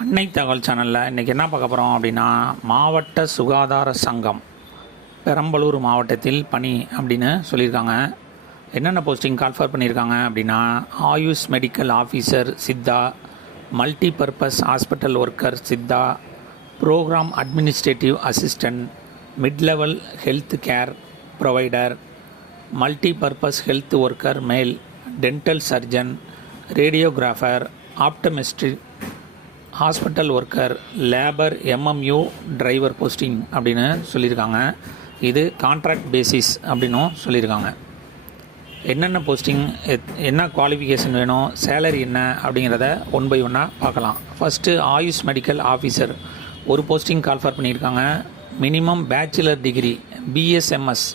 அன்னை தகவல் சேனலில் இன்றைக்கி என்ன பார்க்க போகிறோம் அப்படின்னா, மாவட்ட சுகாதார சங்கம் பெரம்பலூர் மாவட்டத்தில் பணி அப்படின்னு சொல்லியிருக்காங்க. என்னென்ன போஸ்டிங் கால்ஃபர் பண்ணியிருக்காங்க அப்படின்னா, Ayush medical officer Siddha, multi purpose hospital worker Siddha, programme administrative assistant, mid level health care provider, multi purpose health worker male, dental surgeon, radiographer, optometry, hospital worker, labour, MMU driver posting அப்படின்னு சொல்லியிருக்காங்க. இது contract basis அப்படின்னும் சொல்லியிருக்காங்க. என்னென்ன posting, என்ன qualification வேணும், salary என்ன அப்படிங்கிறத ஒன் பை ஒன்னாக பார்க்கலாம். ஃபஸ்ட்டு ஆயுஷ் மெடிக்கல் ஆஃபீஸர் ஒரு போஸ்டிங் கால்ஃபர் பண்ணியிருக்காங்க. மினிமம் பேச்சுலர் டிகிரி பிஎஸ்எம்எஸ்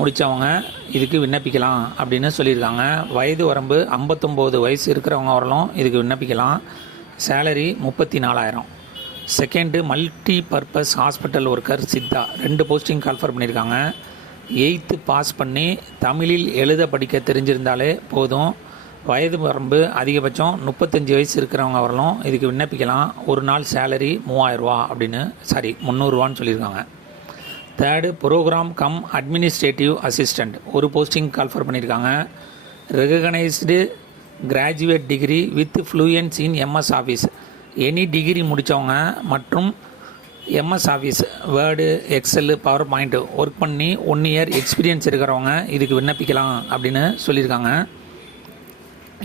முடித்தவங்க இதுக்கு விண்ணப்பிக்கலாம் அப்படின்னு சொல்லியிருக்காங்க. வயது வரம்பு 59 வயசு இருக்கிறவங்க வரலாம் இதுக்கு விண்ணப்பிக்கலாம். Salary 34,000. Second multi purpose hospital worker Siddha 2 posting call for பண்ணியிருக்காங்க. 8th பாஸ் பண்ணி தமிழில் எழுத படிக்க தெரிஞ்சிருந்தாலே போதும். வயது வரம்பு அதிகபட்சம் 35 வயசு இருக்கிறவங்க வரலாம் இதுக்கு விண்ணப்பிக்கலாம். ஒரு நாள் சேலரி 3,000 ரூபா அப்படின்னு 300 சொல்லியிருக்காங்க. Third program cum administrative assistant ஒரு போஸ்டிங் கால்ஃபர் பண்ணியிருக்காங்க. Recognised graduate degree with fluency in MS Office, any degree முடித்தவங்க மற்றும் MS Office Word, Excel, PowerPoint work பண்ணி 1 இயர் எக்ஸ்பீரியன்ஸ் இருக்கிறவங்க இதுக்கு விண்ணப்பிக்கலாம் அப்படின்னு சொல்லியிருக்காங்க.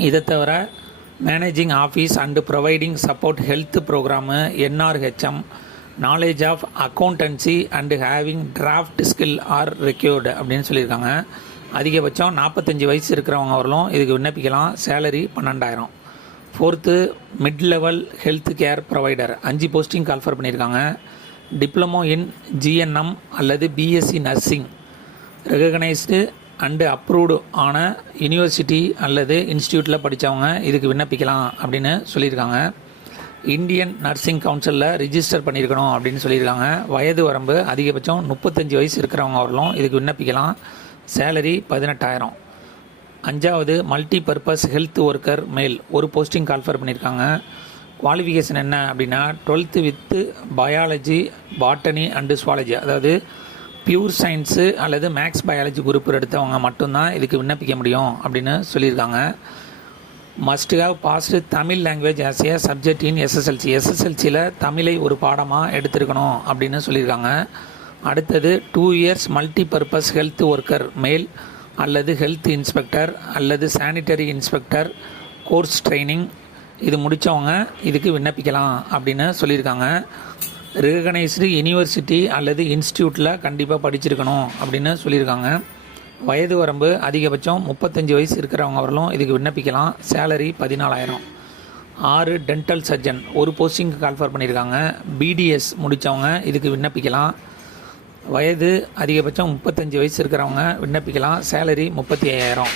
இதை தவிர managing office and providing support health program, NRHM, knowledge of accountancy and having draft skill are required அப்படின்னு சொல்லியிருக்காங்க. அதிகபட்சம் 45 வயசு இருக்கிறவங்க வரலும் இதுக்கு விண்ணப்பிக்கலாம். Salary 12,000. Fourth mid level health care provider 5 posting call for பண்ணியிருக்காங்க. டிப்ளமோ இன் ஜிஎன்எம் அல்லது BSc nursing, recognised and approved ஆன யூனிவர்சிட்டி அல்லது இன்ஸ்டியூட்டில் படித்தவங்க இதுக்கு விண்ணப்பிக்கலாம் அப்படின்னு சொல்லியிருக்காங்க. இந்தியன் நர்சிங் கவுன்சிலில் ரிஜிஸ்டர் பண்ணியிருக்கணும் அப்படின்னு சொல்லியிருக்காங்க. வயது வரம்பு அதிகபட்சம் 35 வயசு இருக்கிறவங்க வரலாம் இதுக்கு விண்ணப்பிக்கலாம். சேலரி 18,000. 5வது மல்டி பர்பஸ் ஹெல்த் ஒர்க்கர் மேல் ஒரு போஸ்டிங் கால்ஃபர் பண்ணியிருக்காங்க. குவாலிஃபிகேஷன் என்ன அப்படின்னா, 12th with biology, botany and zoology, அதாவது பியூர் சயின்ஸு அல்லது மேக்ஸ் பயாலஜி குரூப் எடுத்தவங்க மட்டும்தான் இதுக்கு விண்ணப்பிக்க முடியும் அப்படின்னு சொல்லியிருக்காங்க. Must have passed Tamil language as a subject in எஸ்எஸ்எல்சியில் தமிழை ஒரு பாடமாக எடுத்திருக்கணும் அப்படின்னு சொல்லியிருக்காங்க. அடுத்தது 2 years multi purpose health worker male அல்லது ஹெல்த் இன்ஸ்பெக்டர் அல்லது சானிட்டரி இன்ஸ்பெக்டர் கோர்ஸ் ட்ரைனிங் இது முடித்தவங்க இதுக்கு விண்ணப்பிக்கலாம் அப்படின்னு சொல்லியிருக்காங்க. ரெகனைஸ்டு யூனிவர்சிட்டி அல்லது இன்ஸ்டியூட்டில் கண்டிப்பாக படிச்சிருக்கணும் அப்படின்னு சொல்லியிருக்காங்க. வயது வரம்பு அதிகபட்சம் 35 வயசு இருக்கிறவங்க வரலும் இதுக்கு விண்ணப்பிக்கலாம். சேலரி 14,000. 6 டென்டல் சர்ஜன் ஒரு போஸ்டிங் கால்ஃபர் பண்ணியிருக்காங்க. பிடிஎஸ் முடித்தவங்க இதுக்கு விண்ணப்பிக்கலாம். வயது அதிகபட்சம் 35 வயசு இருக்கிறவங்க விண்ணப்பிக்கலாம். Salary 35,000.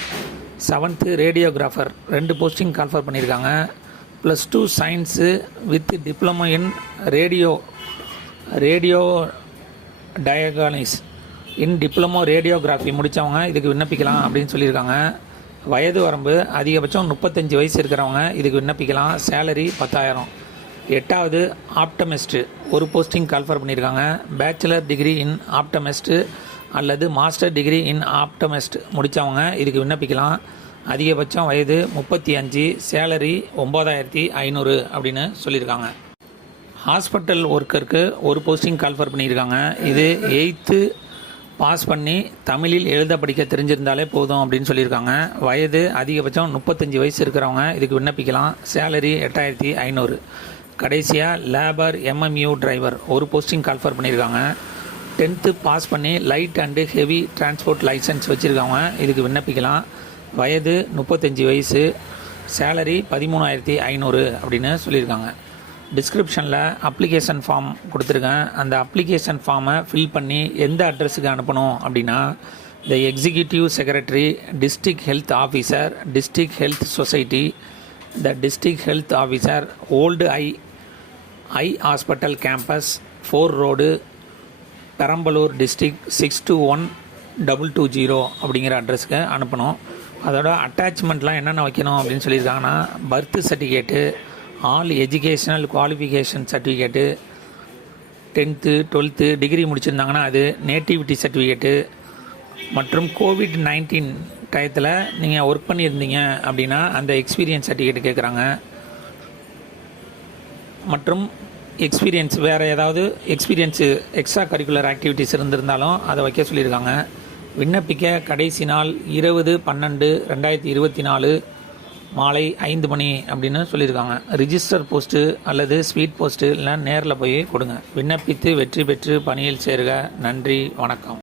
7th radiographer 2 posting call for பண்ணியிருக்காங்க. +2 science with diploma in radio diagnosis in diploma radiography முடித்தவங்க இதுக்கு விண்ணப்பிக்கலாம் அப்படின்னு சொல்லியிருக்காங்க. வயது வரம்பு அதிகபட்சம் 35 வயசு இருக்கிறவங்க இதுக்கு விண்ணப்பிக்கலாம். சேலரி 10,000. 8வது ஆப்டமிஸ்ட்டு ஒரு போஸ்டிங் கால்ஃபர் பண்ணியிருக்காங்க. பேச்சுலர் டிகிரி இன் ஆப்டமிஸ்ட்டு அல்லது மாஸ்டர் டிகிரி இன் ஆப்டமிஸ்ட் முடித்தவங்க இதுக்கு விண்ணப்பிக்கலாம். அதிகபட்சம் வயது 35, சேலரி 9,500 அப்படின்னு சொல்லியிருக்காங்க. ஹாஸ்பிட்டல் ஒர்க்கருக்கு ஒரு போஸ்டிங் கால்ஃபர் பண்ணியிருக்காங்க. இது 8th பாஸ் பண்ணி தமிழில் எழுத படிக்க தெரிஞ்சிருந்தாலே போதும் அப்படின்னு சொல்லியிருக்காங்க. வயது அதிகபட்சம் 35 வயசு இருக்கிறவங்க இதுக்கு விண்ணப்பிக்கலாம். சேலரி 8,500. கடைசியாக லேபர், எம்எம்யூ டிரைவர் ஒரு போஸ்டிங் கால்ஃபர் பண்ணியிருக்காங்க. 10th பாஸ் பண்ணி light and heavy transport licence வச்சுருக்கவங்க இதுக்கு விண்ணப்பிக்கலாம். வயது 35 வயசு, சேலரி 13,500 அப்படின்னு சொல்லியிருக்காங்க. டிஸ்கிரிப்ஷனில் அப்ளிகேஷன் ஃபார்ம் கொடுத்துருக்கேன். அந்த அப்ளிகேஷன் ஃபார்மை ஃபில் பண்ணி எந்த அட்ரஸுக்கு அனுப்பணும் அப்படின்னா, த executive secretary, district health officer, district health society, the district health officer, old I hospital campus, 4 road, Perambalur district 621220 அப்படிங்கிற அட்ரஸுக்கு அனுப்பணும். அதோட அட்டாச்மெண்ட்லாம் என்னென்ன வைக்கணும் அப்படின்னு சொல்லியிருக்காங்கன்னா, birth certificate, all educational qualification certificate, 10th 12th degree முடிச்சிருந்தாங்கன்னா அது, நேட்டிவிட்டி சர்டிஃபிகேட்டு மற்றும் கோவிட்-19 டயத்தில் நீங்கள் ஒர்க் பண்ணியிருந்தீங்க அப்படின்னா அந்த எக்ஸ்பீரியன்ஸ் சர்டிஃபிகேட் கேட்குறாங்க. மற்றும் எக்ஸ்பீரியன்ஸ் வேறு ஏதாவது எக்ஸ்பீரியன்ஸு எக்ஸ்ட்ரா கரிக்குலர் ஆக்டிவிட்டீஸ் இருந்திருந்தாலும் அதை வைக்க சொல்லியிருக்காங்க. விண்ணப்பிக்க கடைசி நாள் 20/12/2024 மாலை 5 மணி அப்படின்னு சொல்லியிருக்காங்க. ரிஜிஸ்டர் போஸ்ட்டு அல்லது ஸ்வீட் போஸ்ட்டு இல்லை நேரில் போய் கொடுங்க. விண்ணப்பித்து வெற்றி பெற்று பணியில் சேருக. நன்றி, வணக்கம்.